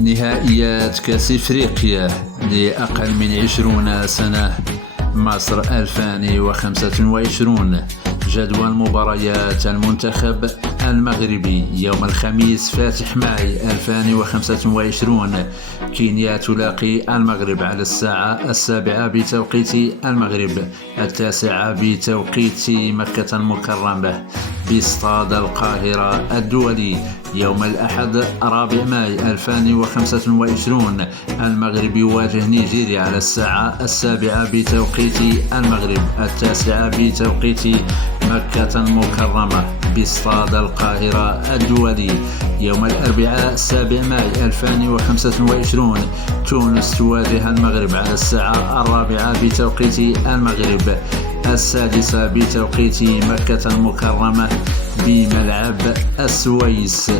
نهائيات كأس إفريقيا لأقل من 20 سنة، مصر 2025. جدول مباريات المنتخب المغربي يوم الخميس فاتح ماي 2025. كينيا تلاقي المغرب على الساعة 7 بتوقيت المغرب، 9 بتوقيت مكة المكرمة باستاد القاهرة الدولي. يوم الأحد 4 ماي 2025 المغرب يواجه نيجيريا على الساعة 7 بتوقيت المغرب، 9 بتوقيت مكة المكرمة باستاد القاهرة الدولي. يوم الأربعاء 7 ماي 2025 تونس تواجه المغرب على الساعة 4 بتوقيت المغرب، 6 بتوقيت مكة المكرمة بملعب السويس.